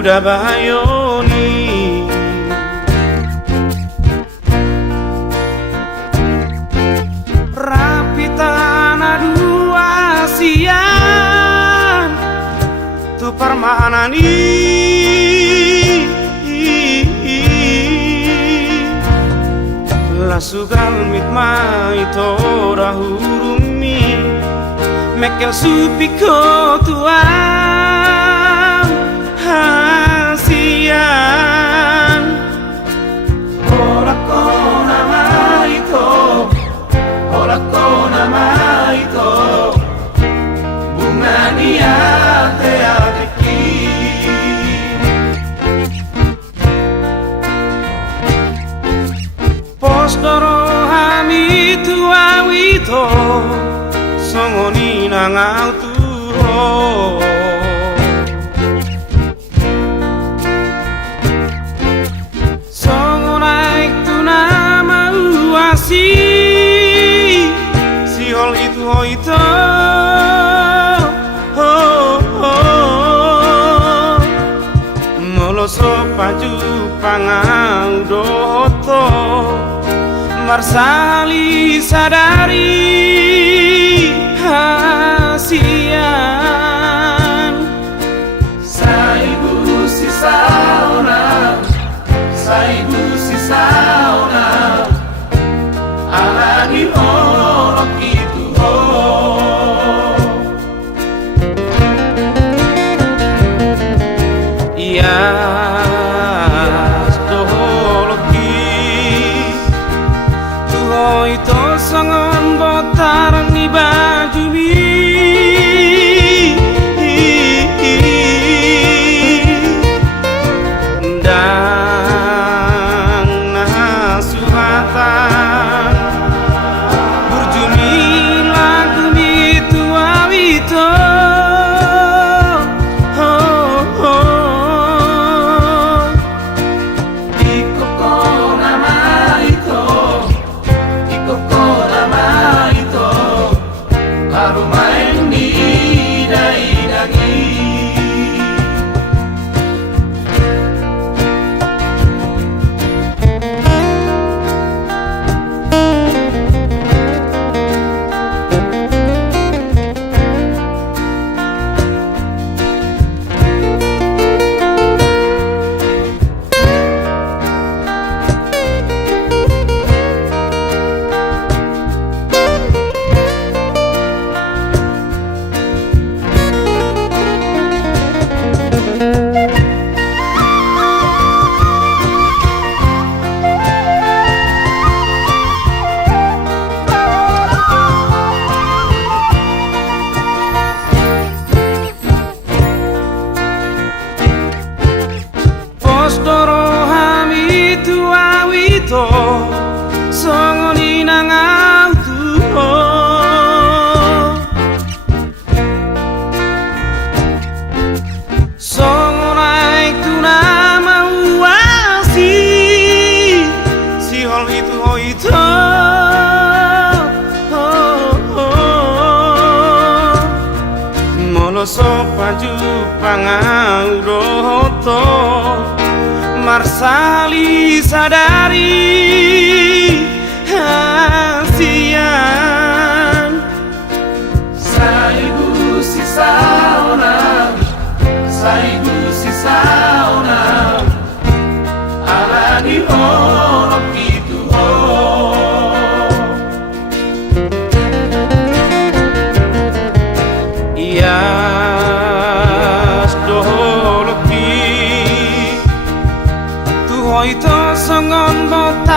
udah bayoni rapi tanah dua sian tu permanani la sugal mitma ito rahurumi mekel supiko tuang hasian ora kona maito ora kona maito bunga niate adiki postoro hami tuawito songoni nangau tuho songo naik tu nama uasi sihol itu hoito moloso paju pangau doto marsali sadari hasian saibu si sauna alani olok itu iya stoloki tuho itu sangon botarang ni baju mi songoni nangau tuho songo naik tu nama uasi sihol itu hoito moloso paju pangau doto marsali sadari hasian saibu si sauna alani olok itu iya stoloki tu hoito sangon bot